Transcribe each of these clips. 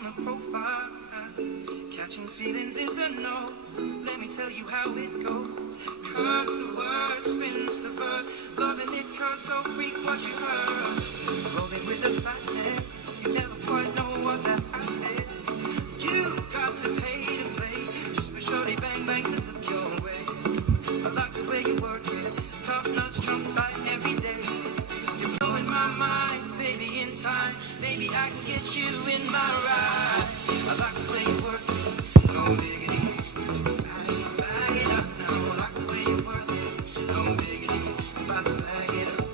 on the profile. Catching feelings is a no. Let me tell you how it goes. Curves the word, spins the verb. Loving it cause so freak what you heard. Rolling with the fatness, you never quite know what that happened. You got to pay to play, just for sure they bang bang to look your way. I like the way you work it, top notch, trump tight every day. You're blowing my mind, baby, in time. Maybe I can get you in my ride. I like the way you work it, no diggity. Bag it up now. I like the way you work it, no diggity. I'm about to bag it up.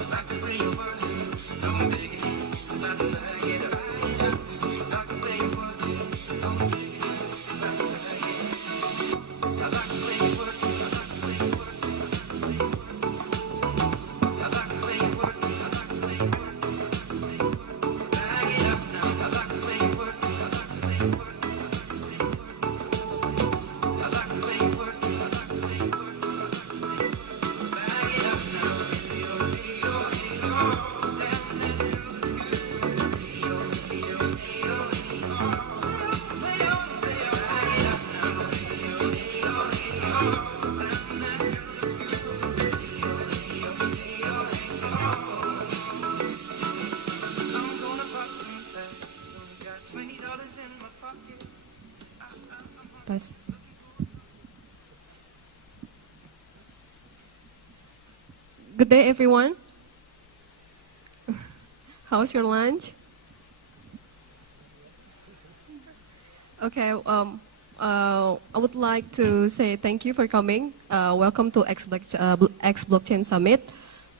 I like the way you work it, no diggity. I'm about to bag it up. I like the way you work it, no diggity. I'm about to bag it up. I like the way you work it. I like the way you work it. I like the way you work it. I like the way you work it. Bag it up now. I like the way you work it. I like the way you work it. I like the way you work it. I like the way you work it. Bag it up now. Down there looks good. Play on. Bag it up now. Down there looks good. I'm gonna pop some tags. Only got $20 in my pocket. Pas. Good day, everyone. How's your lunch? Okay. I would like to say thank you for coming. Welcome to XBlockchain Summit.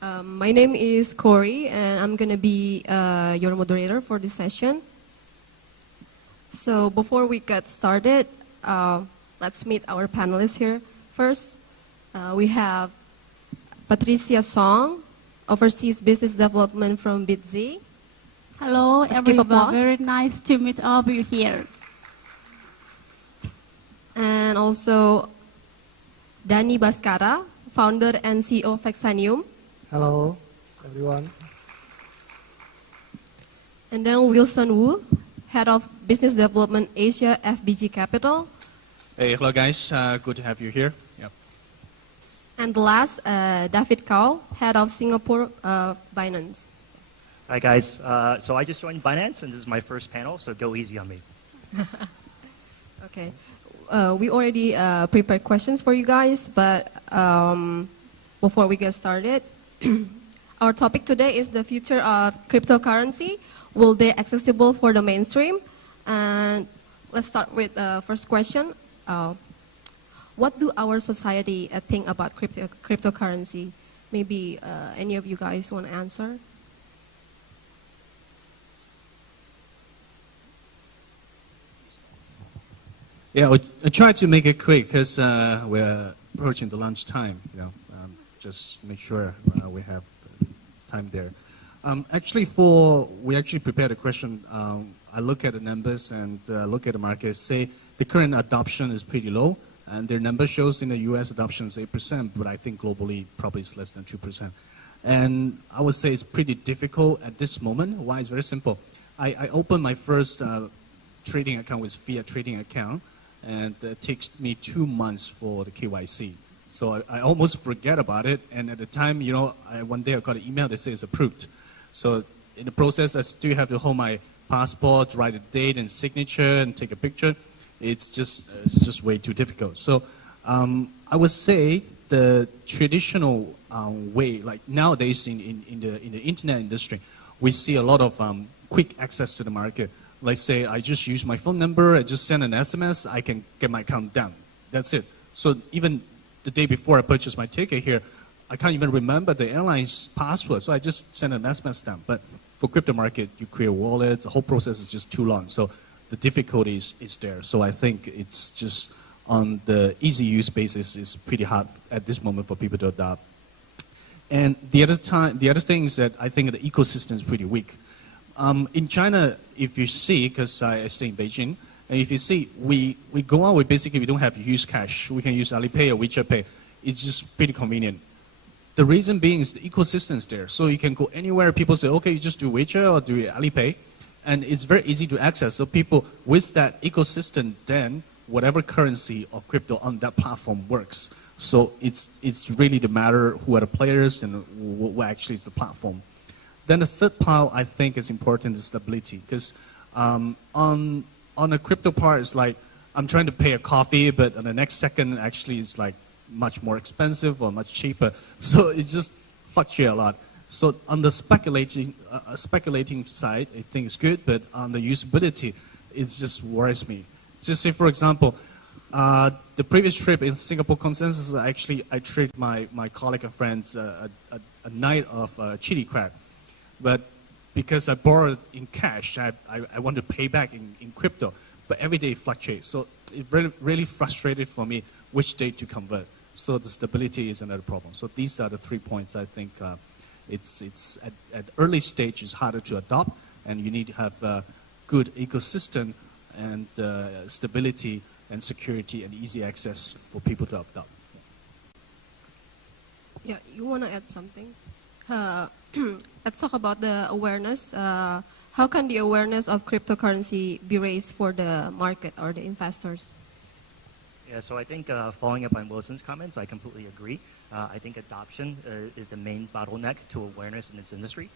My name is Corry, and I'm gonna be your moderator for this session. So before we get started, let's meet our panelists here. First, we have Patricia Song, Overseas Business Development from Bit-Z. Hello, Let's give everyone. applause. Very nice to meet all of you here. And also Dani Baskara, founder and CEO of Exanium. Hello, everyone. And then Wilson Wu, Head of Business Development Asia, FBG Capital. Hey, hello guys. Good to have you here. Yep. And the last, David Kao, Head of Singapore Binance. Hi guys. So I just joined Binance, and this is my first panel, so go easy on me. Okay. We already prepared questions for you guys, but before we get started, our topic today is the future of cryptocurrency. Will they accessible for the mainstream? And let's start with the first question. What do our society think about cryptocurrency? Maybe any of you guys want to answer? Yeah, I'll try to make it quick because we're approaching the lunch time. Just make sure we have time there. We actually prepared a question. I look at the numbers and look at the market. Say the current adoption is pretty low, and their number shows in the U.S. adoption is 8%, but I think globally probably it's less than 2%. And I would say it's pretty difficult at this moment. Why? It's very simple. I opened my first trading account with fiat trading account, and it takes me 2 months for the KYC. So I almost forget about it. And at the time, one day I got an email that says approved. So in the process, I still have to hold my passport, write a date and signature, and take a picture. It's just way too difficult. So I would say the traditional way, like nowadays in the internet industry, we see a lot of quick access to the market. Like say, I just use my phone number, I just send an SMS, I can get my account down. That's it. So even the day before I purchased my ticket here, I can't even remember the airline's password, so I just send an SMS down. But for crypto market, you create wallets, the whole process is just too long. So the difficulty is there. So I think it's just on the easy use basis, it's pretty hard at this moment for people to adopt. And the other thing is that I think the ecosystem is pretty weak. In China, if you see, because I stay in Beijing, and if you see, we go out, we don't have to use cash. We can use Alipay or WeChat Pay. It's just pretty convenient. The reason being is the ecosystem is there. So you can go anywhere. People say, okay, you just do WeChat or do Alipay. And it's very easy to access. So people with that ecosystem, then whatever currency or crypto on that platform works. So it's really the matter who are the players and what actually is the platform. Then the third part I think is important is stability, because on the crypto part, it's like I'm trying to pay a coffee, but on the next second actually it's like much more expensive or much cheaper. So it just fluctuates a lot. So on the speculating side, I think it's good, but on the usability, it just worries me. Just say, for example, the previous trip in Singapore Consensus, actually I treat my colleague and friends a night of chili crab. But because I borrowed in cash, I want to pay back in crypto. But every day it fluctuates. So it really frustrated for me which day to convert. So the stability is another problem. So these are the 3 points I think it's at early stage is harder to adopt, and you need to have a good ecosystem and stability and security and easy access for people to adopt. Yeah, you want to add something? Let's talk about the awareness. How can the awareness of cryptocurrency be raised for the market or the investors? Yeah, so I think following up on Wilson's comments, I completely agree. I think adoption is the main bottleneck to awareness in this industry.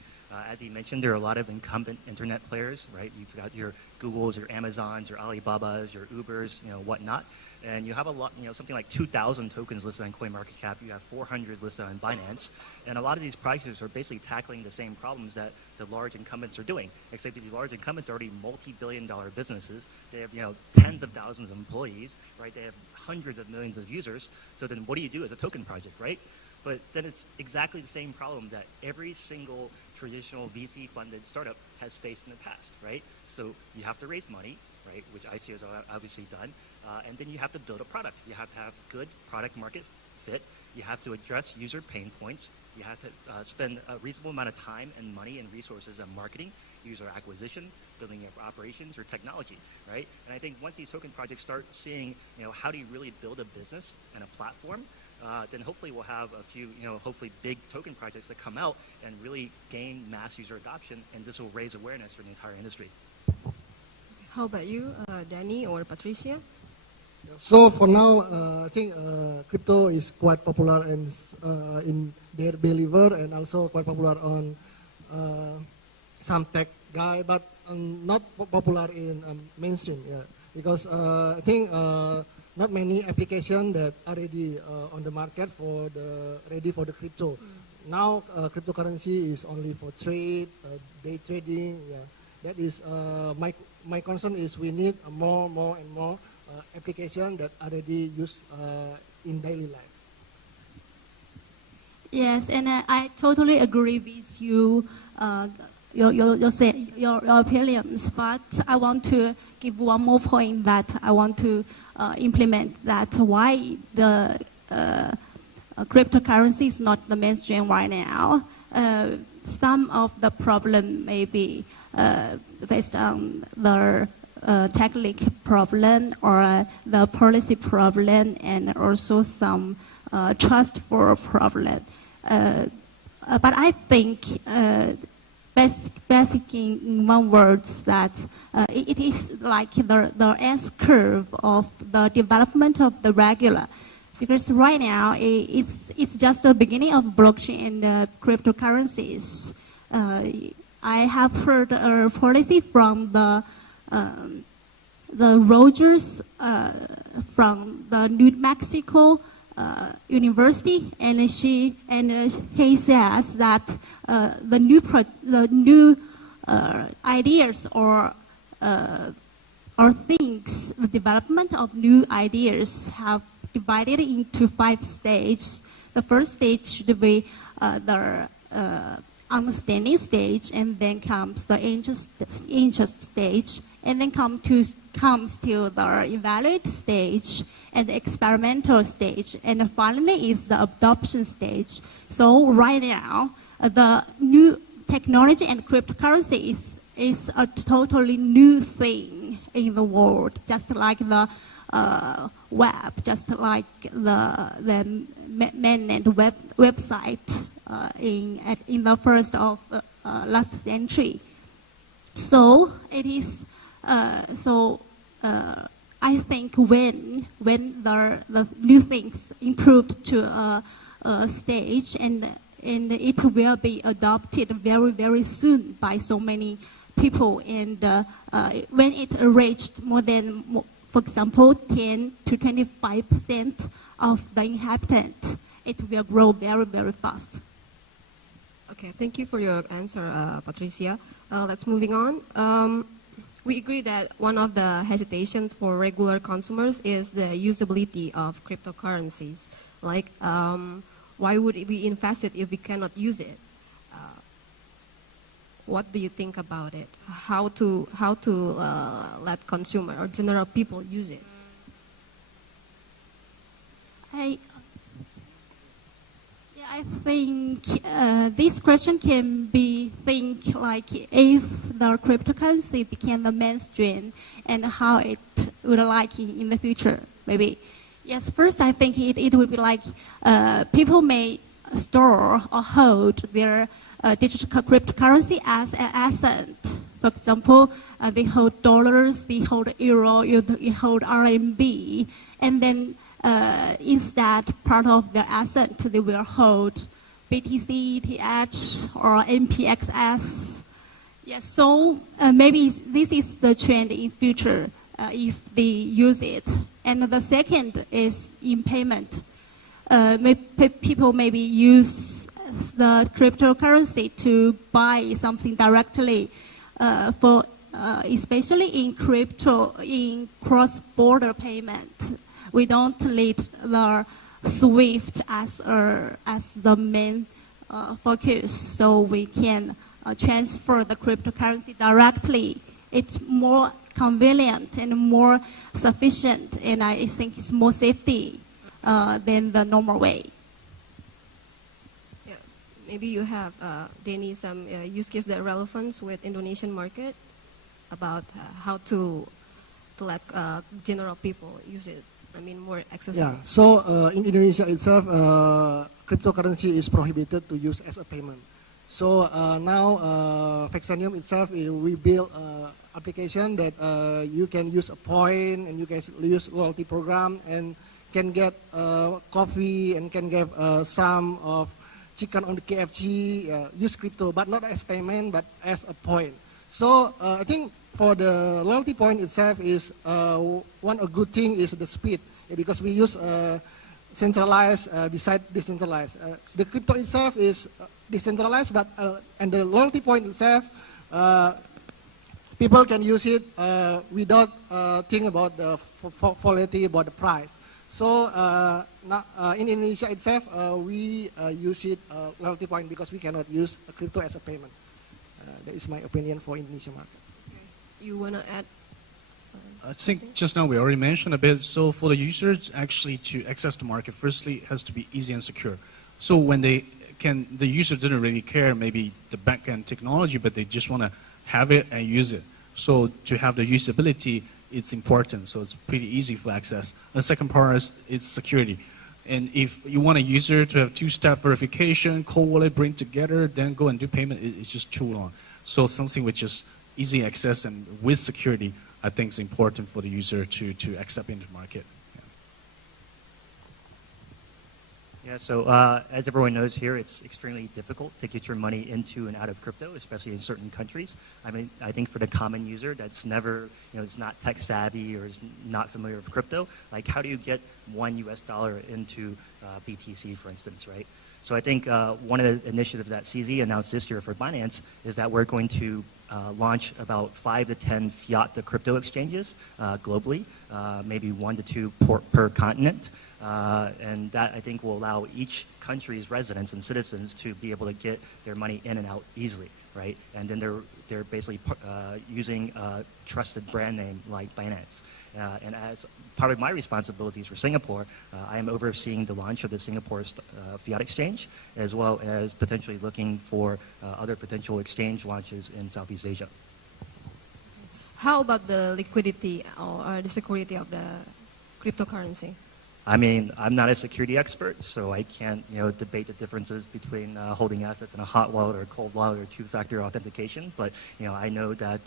As he mentioned, there are a lot of incumbent internet players, right? You've got your Googles, your Amazons, your Alibabas, your Ubers, whatnot. And you have a lot, something like 2,000 tokens listed on CoinMarketCap. You have 400 listed on Binance. And a lot of these projects are basically tackling the same problems that the large incumbents are doing, except these large incumbents are already multi-billion-dollar businesses. They have, tens of thousands of employees, right? They have hundreds of millions of users. So then what do you do as a token project, right? But then it's exactly the same problem that every single traditional VC-funded startup has faced in the past, right? So you have to raise money, right, which ICO has obviously done, and then you have to build a product. You have to have good product market fit. You have to address user pain points. You have to spend a reasonable amount of time and money and resources on marketing, user acquisition, building up operations or technology, right? And I think once these token projects start seeing, how do you really build a business and a platform, then hopefully we'll have a few, hopefully big token projects that come out and really gain mass user adoption, and this will raise awareness for the entire industry. How about you, Danny or Patricia? So for now, I think crypto is quite popular and in their believer, and also quite popular on some tech guy, but not popular in mainstream. Yeah, because I think not many applications that are already on the market ready for the crypto. Now cryptocurrency is only for trade, day trading. Yeah, that is my concern is we need more and more application that are already used in daily life. Yes, and I totally agree with you, your opinions. But I want to give one more point that I want to implement. That why the cryptocurrency is not the mainstream right now. Some of the problem may be based on the technical problem or the policy problem, and also some trustful problem. But I think basic in one word that it is like the S curve of the development of the regular. Because right now it's just the beginning of blockchain and cryptocurrencies. I have heard a policy from the Rogers from the New Mexico University, and he says that the new ideas or things, the development of new ideas have divided into 5 stages. The first stage should be the understanding stage, and then comes the interest stage, and then comes to the evaluate stage and the experimental stage, and finally is the adoption stage. So right now, the new technology and cryptocurrency is a totally new thing in the world, just like the web, just like the mainnet website in the first of last century. So it is. I think when the new things improved to a stage and it will be adopted very soon by so many people, and when it reached more than, for example, 10 to 25% of the inhabitants, it will grow very fast. Okay, thank you for your answer, Patricia. Let's moving on. We agree that one of the hesitations for regular consumers is the usability of cryptocurrencies. Like, why would we invest it if we cannot use it? What do you think about it? How to let consumer or general people use it? I think this question can be think like if the cryptocurrency became the mainstream and how it would like in the future, maybe. Yes, first I think it would be like people may store or hold their digital cryptocurrency as an asset. For example, they hold dollars, they hold euro, they hold RMB, and then instead, part of their asset, they will hold BTC, ETH, or MPXS. Yes, so maybe this is the trend in future if they use it. And the second is in payment. People maybe use the cryptocurrency to buy something directly, especially in cross-border payment. We don't need the SWIFT as the main focus, so we can transfer the cryptocurrency directly. It's more convenient and more sufficient, and I think it's more safety than the normal way. Yeah, maybe you have, Danny, some use case that relevance with Indonesian market about how to let general people use it. I mean, more accessible. Yeah, so in Indonesia itself, cryptocurrency is prohibited to use as a payment. So now, Vexanium itself, we build an application that you can use a point and you can use loyalty program and can get coffee and can get some of chicken on the KFC, use crypto, but not as payment, but as a point. So I think for the loyalty point itself is a good thing is the speed, because we use centralized beside decentralized. The crypto itself is decentralized, but and the loyalty point itself, people can use it without think about the volatility, about the price. So in Indonesia itself, we use it loyalty point because we cannot use crypto as a payment. That is my opinion for Indonesian market. You want to add? I think just now we already mentioned a bit. So for the users, actually to access the market, firstly, it has to be easy and secure. So when the user didn't really care maybe the back-end technology, but they just want to have it and use it. So to have the usability, it's important. So it's pretty easy for access. The second part is it's security. And if you want a user to have two-step verification, cold wallet, bring together, then go and do payment, it's just too long. So something which is easy access and with security, I think is important for the user to accept into the market. Yeah, so as everyone knows here, it's extremely difficult to get your money into and out of crypto, especially in certain countries. I mean, I think for the common user that's never, is not tech savvy or is not familiar with crypto, like how do you get $1 into BTC, for instance, right? So I think one of the initiatives that CZ announced this year for Binance is that we're going to launch about 5 to 10 fiat to crypto exchanges globally, maybe 1 to 2 per continent. And that, I think, will allow each country's residents and citizens to be able to get their money in and out easily, right? And then they're basically using a trusted brand name like Binance. And as part of my responsibilities for Singapore, I am overseeing the launch of the Singapore Fiat Exchange, as well as potentially looking for other potential exchange launches in Southeast Asia. How about the liquidity or the security of the cryptocurrency? I mean, I'm not a security expert, so I can't, debate the differences between holding assets in a hot wallet or a cold wallet or two-factor authentication. But, I know that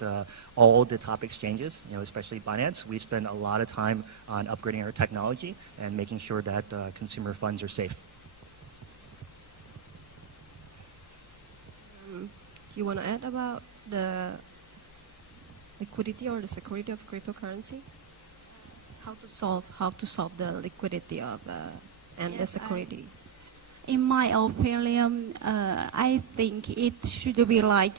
all the top exchanges, especially Binance, we spend a lot of time on upgrading our technology and making sure that consumer funds are safe. You want to add about the liquidity or the security of cryptocurrency? How to solve the liquidity of and the security? In my opinion, I think it should be like.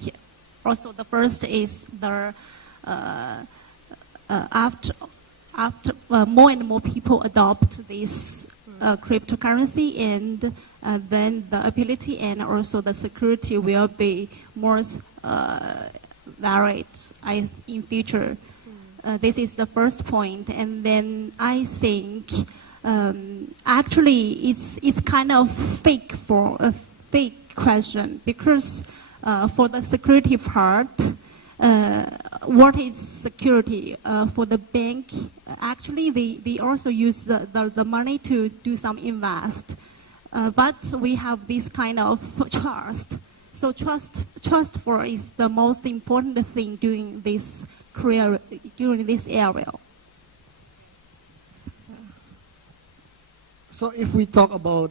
Also, the first is the after more and more people adopt this cryptocurrency, and then the ability and also the security will be more varied in future. This is the first point, and then I think actually it's kind of fake question, because for the security part, what is security for the bank? Actually, they also use the money to do some invest, but we have this kind of trust. So trust for is the most important thing during this area. So if we talk about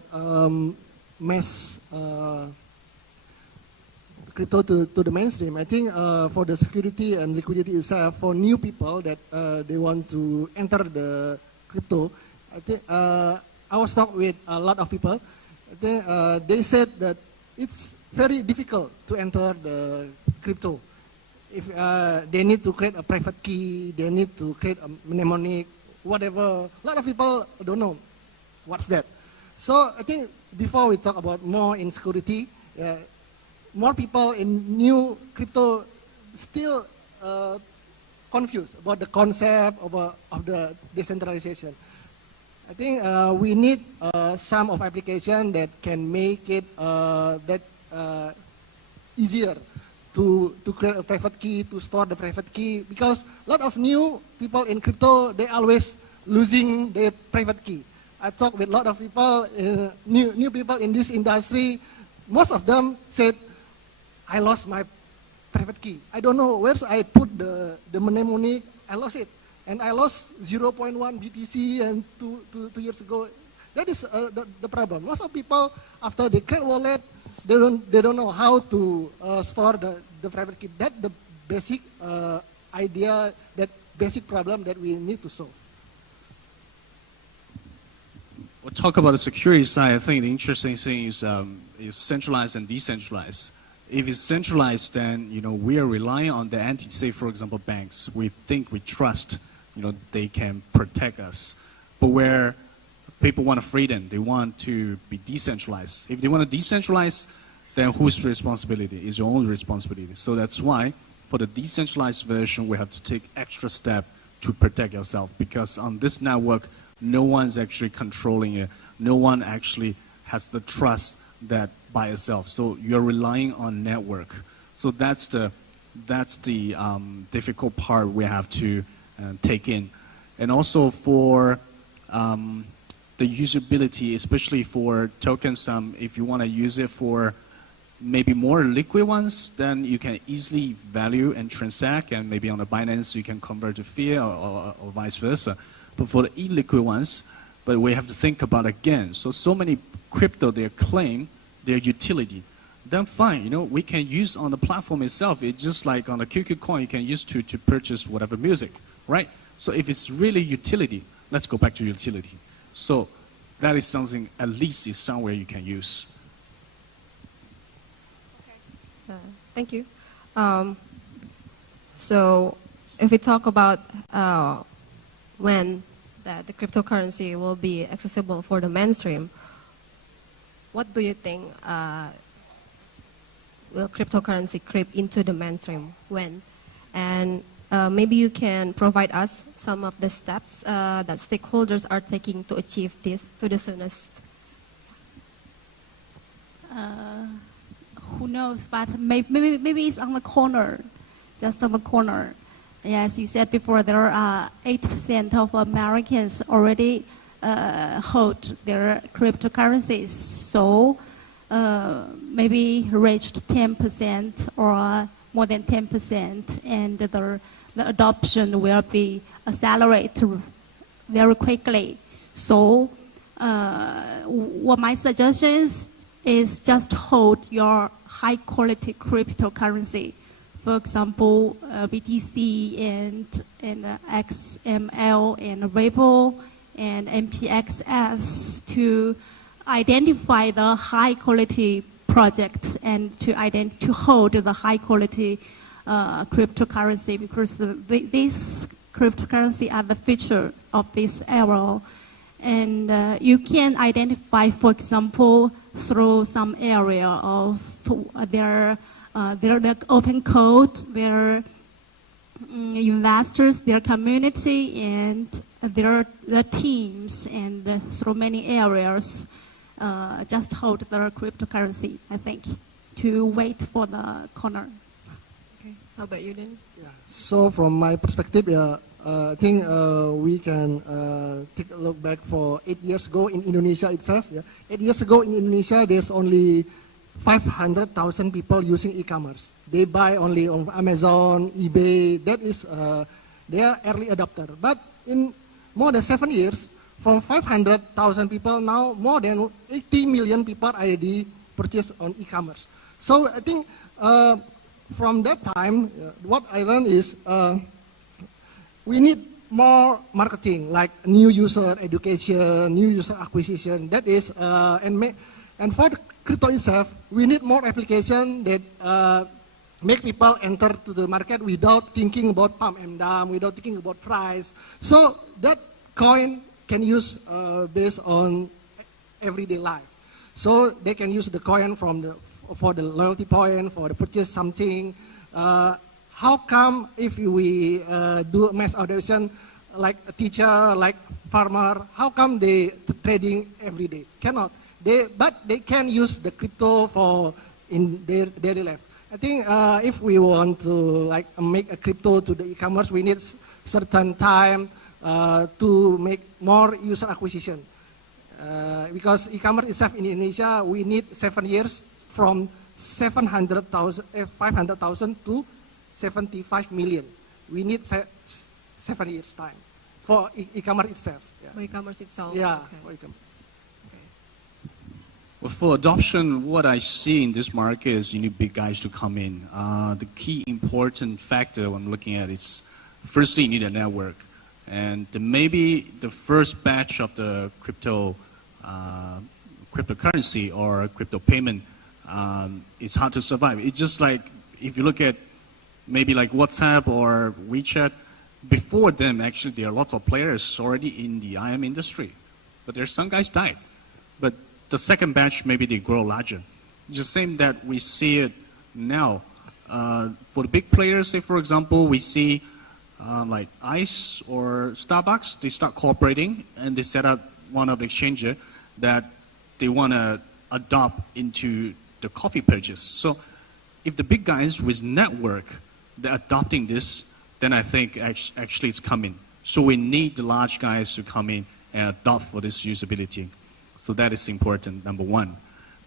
mass crypto to the mainstream, I think for the security and liquidity itself, for new people that they want to enter the crypto, I think I was talking with a lot of people. I think they said that it's very difficult to enter the crypto. If they need to create a private key, they need to create a mnemonic, whatever. A lot of people don't know what's that. So I think before we talk about more insecurity, more people in new crypto still confused about the concept of the decentralization. I think we need some of application that can make it easier to create a private key, to store the private key, because a lot of new people in crypto, they always losing their private key. I talked with a lot of people, new people in this industry. Most of them said, I lost my private key. I don't know where I put the mnemonic. I lost it. And I lost 0.1 BTC and two years ago. That is the problem. Most of people, after they create wallet, they don't know how to store the private key. That's the basic idea, that basic problem that we need to solve. We'll talk about the security side. I think the interesting thing is centralized and decentralized. If it's centralized, then we are relying on the entity, say for example banks. We think, we trust, they can protect us. But where people want freedom, they want to be decentralized. If they want to decentralize, then whose responsibility? It's your own responsibility. So that's why for the decentralized version, we have to take extra step to protect yourself, because on this network, no one's actually controlling it. No one actually has the trust that by itself. So you're relying on network. So that's the difficult part we have to take in. And also for the usability, especially for tokens, if you want to use it for maybe more liquid ones, then you can easily value and transact, and maybe on the Binance you can convert to fiat or vice versa. But for the illiquid ones, but we have to think about again. So many crypto, they claim their utility. Then fine, we can use on the platform itself. It's just like on the QQ coin, you can use to purchase whatever music, right? So if it's really utility, let's go back to utility. So that is something, at least is somewhere you can use. Okay. Thank you. So if we talk about when the cryptocurrency will be accessible for the mainstream, what do you think will cryptocurrency creep into the mainstream when? And maybe you can provide us some of the steps that stakeholders are taking to achieve this to the soonest. Who knows, but maybe it's on the corner, just on the corner. As you said before, there are 8% of Americans already hold their cryptocurrencies. So maybe reached 10% or more than 10%, and the adoption will be accelerated very quickly. So what my suggestion is just hold your high quality cryptocurrency. For example, BTC and XML and Ripple and MPXS to identify the high quality project and to hold the high quality cryptocurrency, because these cryptocurrency are the future of this era. And you can identify, for example, through some area of their open code, their investors, their community, and their teams, and through many areas, just hold their cryptocurrency, I think, to wait for the corner. Okay. How about you, Dan? Yeah. So from my perspective, I think we can take a look back for 8 years ago in Indonesia itself. 8 years ago in Indonesia, there's only 500,000 people using e-commerce. They buy only on Amazon, eBay. That is their early adopter. But in more than 7 years, from 500,000 people, now more than 80 million people already purchase on e-commerce. So I think from that time, what I learned is we need more marketing, like new user education, new user acquisition. That is, and for the crypto itself, we need more application that make people enter to the market without thinking about pump and dump, without thinking about price. So that coin can use based on everyday life. So they can use the coin for the loyalty point, for the purchase something. How come if we do mass adoption, like a teacher, like farmer, how come they trading every day? Cannot. But they can use the crypto for in their daily life. I think if we want to make a crypto to the e-commerce, we need certain time to make more user acquisition. Because e-commerce itself in Indonesia, we need 7 years from 500,000 to 75 million. We need 7 years time for e-commerce itself. For e-commerce itself. Yeah. Okay. For e-commerce. Well, for adoption, what I see in this market is you need big guys to come in. The key important factor I'm looking at is, firstly, you need a network. And maybe the first batch of the cryptocurrency or crypto payment, it's hard to survive. It's just like, if you look at maybe like WhatsApp or WeChat, before them, actually, there are lots of players already in the IM industry. But there's some guys died. But the second batch, maybe they grow larger. It's the same that we see it now. For the big players, say for example, we see like ICE or Starbucks, they start cooperating and they set up one of the exchanges that they want to adopt into the coffee purchase. So if the big guys with network, they're adopting this, then I think actually it's coming. So we need the large guys to come in and adopt for this usability. So that is important, number one.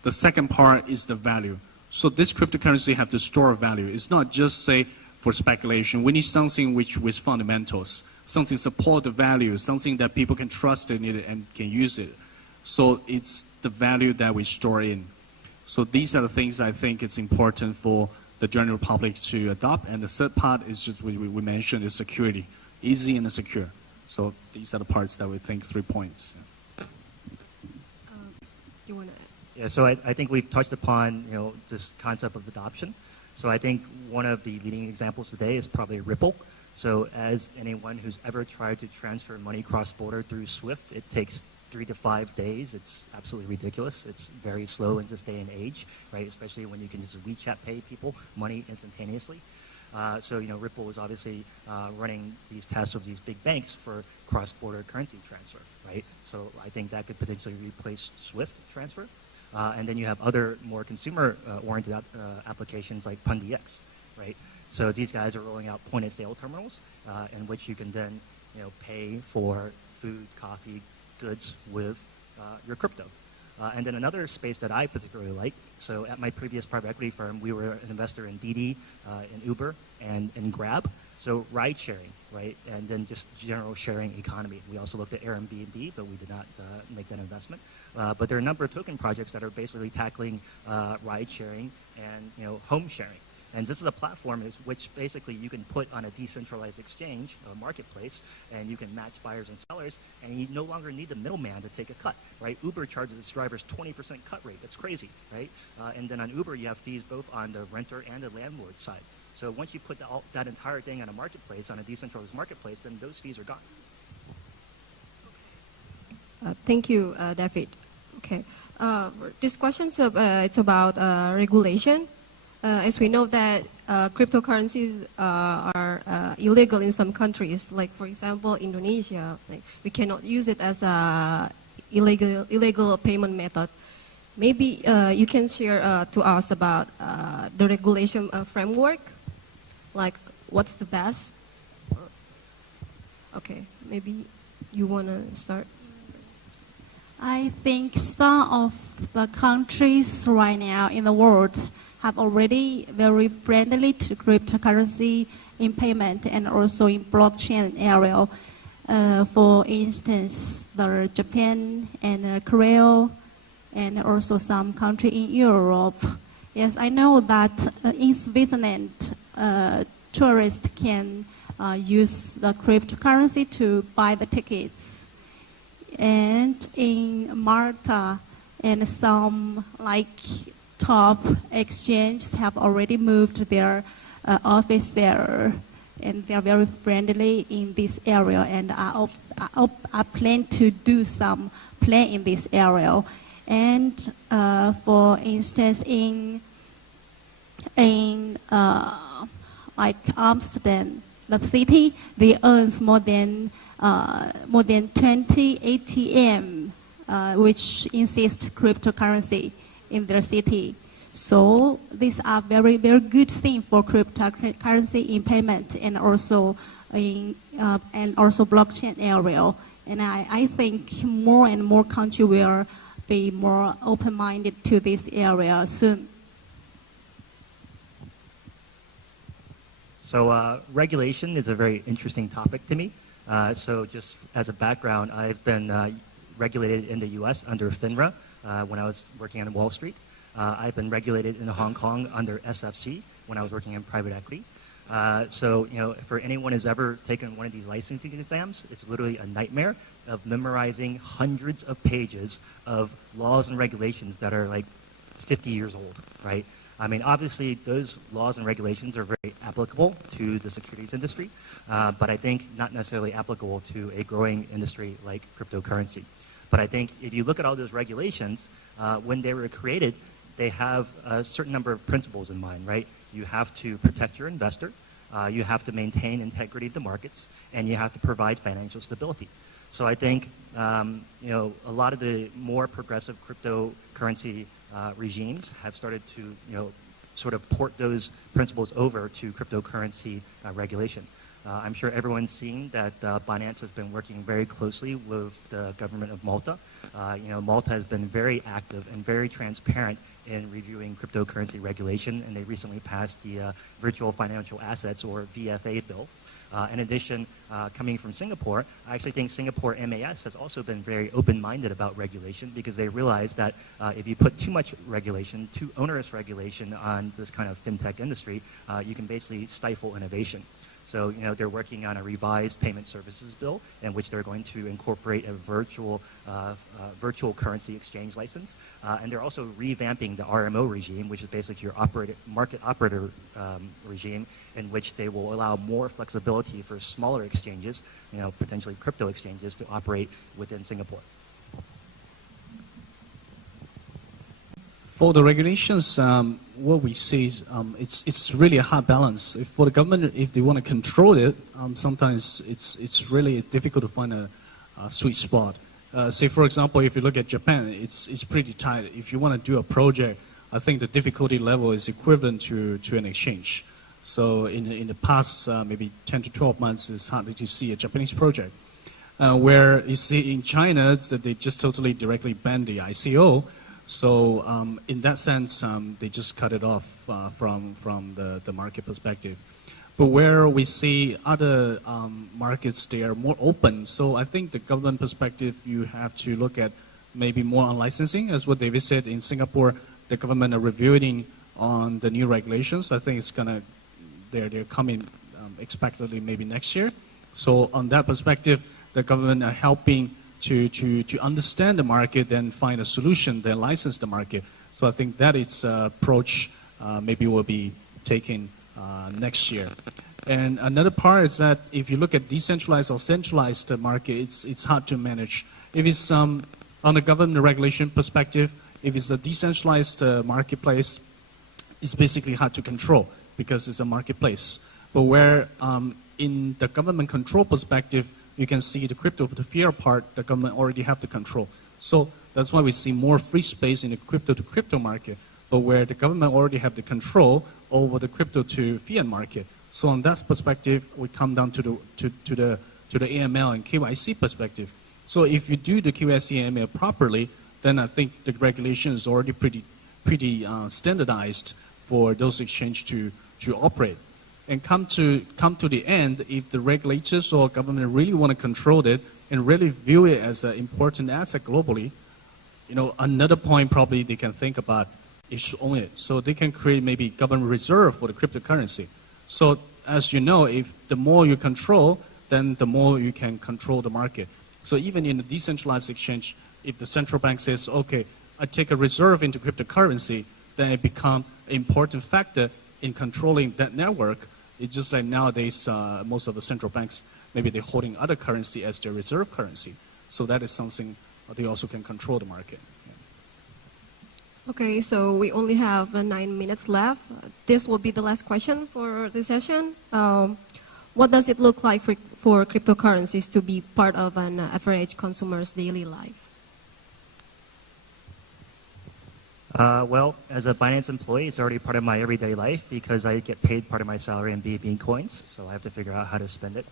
The second part is the value. So this cryptocurrency have to store value. It's not just, say, for speculation. We need something with fundamentals, something support the value, something that people can trust in it and can use it. So it's the value that we store in. So these are the things I think it's important for the general public to adopt. And the third part is just we mentioned is security, easy and secure. So these are the parts that we think 3 points. You want to? Yeah, so I think we've touched upon this concept of adoption. So I think one of the leading examples today is probably Ripple. So as anyone who's ever tried to transfer money cross-border through SWIFT, it takes 3 to 5 days. It's absolutely ridiculous. It's very slow in this day and age, right? Especially when you can just WeChat pay people money instantaneously. So Ripple is obviously running these tests with these big banks for cross-border currency transfer, right? So I think that could potentially replace SWIFT transfer. And then you have other more consumer-oriented applications like PunDX, right? So these guys are rolling out point-of-sale terminals in which you can then pay for food, coffee, goods with your crypto. And then another space that I particularly like, so at my previous private equity firm, we were an investor in Didi, in Uber, and in Grab. So ride sharing, right? And then just general sharing economy. We also looked at Airbnb, but we did not make that investment. But there are a number of token projects that are basically tackling ride sharing and home sharing. And this is a platform which basically you can put on a decentralized exchange, a marketplace, and you can match buyers and sellers, and you no longer need the middleman to take a cut, right? Uber charges its drivers 20% cut rate. That's crazy, right? And then on Uber, you have fees both on the renter and the landlord side. So once you put that entire thing on a marketplace, on a decentralized marketplace, then those fees are gone. Thank you, David. Okay. This question it's about regulation. As we know that cryptocurrencies are illegal in some countries, like for example Indonesia, like we cannot use it as a illegal payment method. Maybe you can share to us about the regulation framework, like what's the best? Okay, maybe you want to start. I think some of the countries right now in the world have already very friendly to cryptocurrency in payment and also in blockchain area. For instance, the Japan and Korea and also some country in Europe. Yes, I know that in Switzerland, tourists can use the cryptocurrency to buy the tickets. And in Malta and some top exchanges have already moved their office there, and they are very friendly in this area, and I plan to do some play in this area. And for instance, in Amsterdam, the city, they earn more than 20 ATM, which insist cryptocurrency in their city. So these are very, very good things for cryptocurrency in payment and also blockchain area. And I think more and more countries will be more open-minded to this area soon. So regulation is a very interesting topic to me. So just as a background, I've been regulated in the U.S. under FINRA when I was working on Wall Street. I've been regulated in Hong Kong under SFC when I was working in private equity. So, for anyone who's ever taken one of these licensing exams, it's literally a nightmare of memorizing hundreds of pages of laws and regulations that are like 50 years old, right? I mean, obviously, those laws and regulations are very applicable to the securities industry, but I think not necessarily applicable to a growing industry like cryptocurrency. But I think if you look at all those regulations, when they were created, they have a certain number of principles in mind, right? You have to protect your investor, you have to maintain integrity of the markets, and you have to provide financial stability. So I think, a lot of the more progressive cryptocurrency regimes have started to, sort of port those principles over to cryptocurrency regulation. I'm sure everyone's seen that Binance has been working very closely with the government of Malta. Malta has been very active and very transparent in reviewing cryptocurrency regulation, and they recently passed the Virtual Financial Assets, or VFA, bill. In addition, coming from Singapore, I actually think Singapore MAS has also been very open-minded about regulation, because they realize that if you put too much regulation, too onerous regulation on this kind of fintech industry, you can basically stifle innovation. So, they're working on a revised payment services bill in which they're going to incorporate a virtual currency exchange license. And they're also revamping the RMO regime, which is basically your market operator regime, in which they will allow more flexibility for smaller exchanges, potentially crypto exchanges, to operate within Singapore. For the regulations, what we see is it's really a hard balance. For the government, if they want to control it, sometimes it's really difficult to find a sweet spot. Say, for example, if you look at Japan, it's pretty tight. If you want to do a project, I think the difficulty level is equivalent to an exchange. So in the past maybe 10 to 12 months, it's hard to see a Japanese project. Where you see in China, it's that they just totally directly banned the ICO. So in that sense, they just cut it off from the market perspective. But where we see other markets, they are more open. So I think the government perspective, you have to look at maybe more on licensing. As what David said, in Singapore, the government are reviewing on the new regulations. I think it's gonna, they're coming expectedly maybe next year. So on that perspective, the government are helping to understand the market and find a solution, then license the market. So I think that its approach maybe will be taken next year. And another part is that if you look at decentralized or centralized market, it's hard to manage. If it's on the government regulation perspective, if it's a decentralized marketplace, it's basically hard to control because it's a marketplace. But where in the government control perspective, you can see the crypto, the fiat part, the government already have the control. So that's why we see more free space in the crypto to crypto market, but where the government already have the control over the crypto to fiat market. So on that perspective, we come down to the AML and KYC perspective. So if you do the KYC and AML properly, then I think the regulation is already pretty standardized for those exchanges to operate. And come to the end, if the regulators or government really want to control it and really view it as an important asset globally, another point probably they can think about is to own it. So they can create maybe government reserve for the cryptocurrency. So as you know, if the more you control, then the more you can control the market. So even in a decentralized exchange, if the central bank says, okay, I take a reserve into cryptocurrency, then it becomes an important factor in controlling that network. It's just like nowadays, most of the central banks, maybe they're holding other currency as their reserve currency. So that is something they also can control the market. Yeah. Okay, so we only have 9 minutes left. This will be the last question for the session. What does it look like for cryptocurrencies to be part of an average consumer's daily life? Well, as a Binance employee, it's already part of my everyday life because I get paid part of my salary in BNB coins, so I have to figure out how to spend it.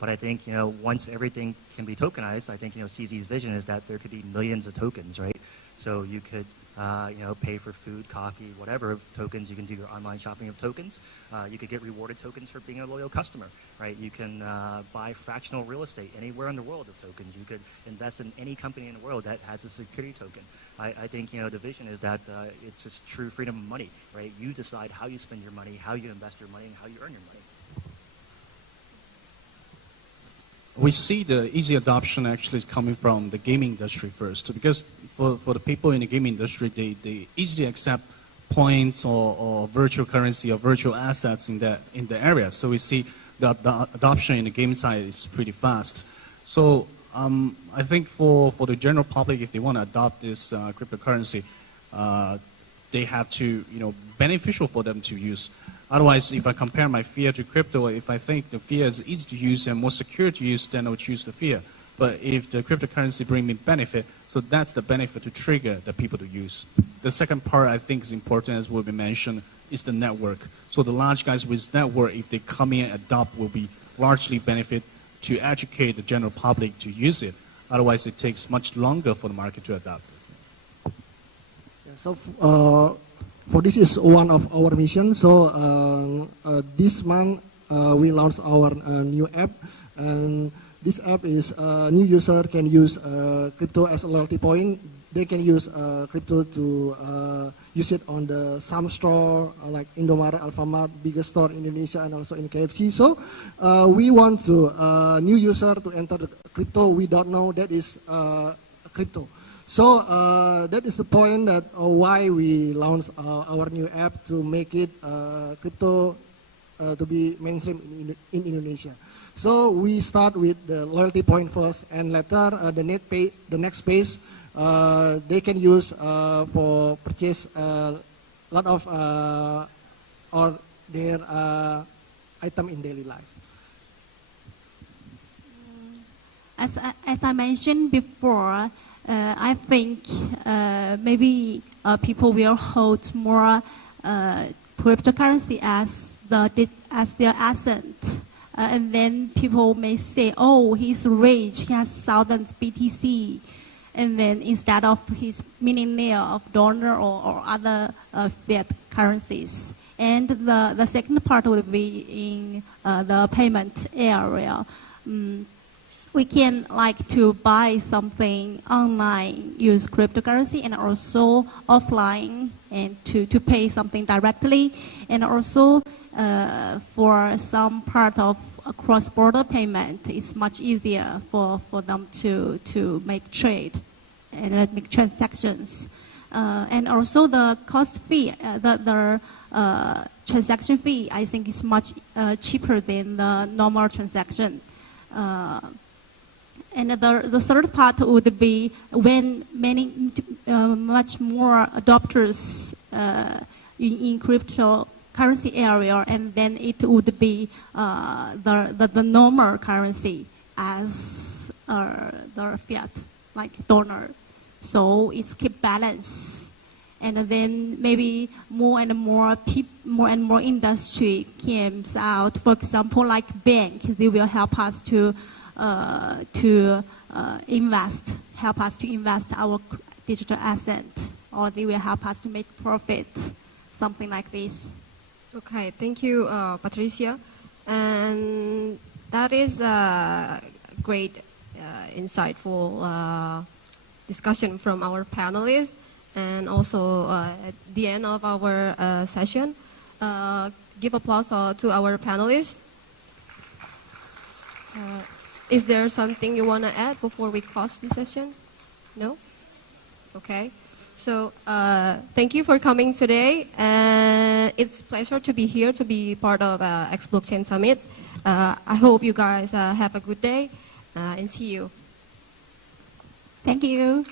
But I think, once everything can be tokenized, I think, CZ's vision is that there could be millions of tokens, right? So you could, pay for food, coffee, whatever tokens. You can do your online shopping of tokens. You could get rewarded tokens for being a loyal customer, right? You can buy fractional real estate anywhere in the world of tokens. You could invest in any company in the world that has a security token. I think, the vision is that it's just true freedom of money, right? You decide how you spend your money, how you invest your money, and how you earn your money. We see the easy adoption actually is coming from the gaming industry first, because for the people in the gaming industry, they easily accept points or virtual currency or virtual assets in the area. So we see the adoption in the game side is pretty fast. So I think for the general public, if they want to adopt this cryptocurrency, they have to, beneficial for them to use. Otherwise, if I compare my fiat to crypto, if I think the fiat is easy to use and more secure to use, then I would choose the fiat. But if the cryptocurrency bring me benefit, so that's the benefit to trigger the people to use. The second part I think is important, as will be mentioned, is the network. So the large guys with network, if they come in and adopt, will be largely benefit to educate the general public to use it. Otherwise, it takes much longer for the market to adopt. Yeah, so for this is one of our missions. So this month we launched our new app, and this app is new user can use crypto as a loyalty point. They can use crypto to use it on the some store like Indomaret, Alfamart, biggest store in Indonesia, and also in KFC. So we want to new user to enter the crypto. We don't know that is crypto. So that is the point that why we launched our new app, to make it crypto to be mainstream in Indonesia. So we start with the loyalty point first, and later the next phase they can use for purchase a lot of or their item in daily life. As I mentioned before, I think maybe people will hold more cryptocurrency as their asset And then people may say, oh, he's rich, he has thousands BTC. And then instead of his millionaire of dollar or other fiat currencies. And the second part would be in the payment area. We can like to buy something online, use cryptocurrency, and also offline, and to pay something directly. And also for some part of a cross-border payment, it's much easier for them to make trade and make transactions. And also the cost fee, the transaction fee, I think is much cheaper than the normal transaction. And the third part would be when much more adopters in cryptocurrency area, and then it would be the normal currency as the fiat, like dollar. So it's keep balance. And then maybe more and more industry comes out. For example, like bank, they will help us to invest our digital asset, or they will help us to make profit, something like this. Okay, thank you, Patricia. And that is a great, insightful discussion from our panelists. And also at the end of our session, give applause to our panelists. Is there something you want to add before we close the session? No? Okay. So thank you for coming today. And it's a pleasure to be here, to be part of XBlockchain Summit. I hope you guys have a good day and see you. Thank you.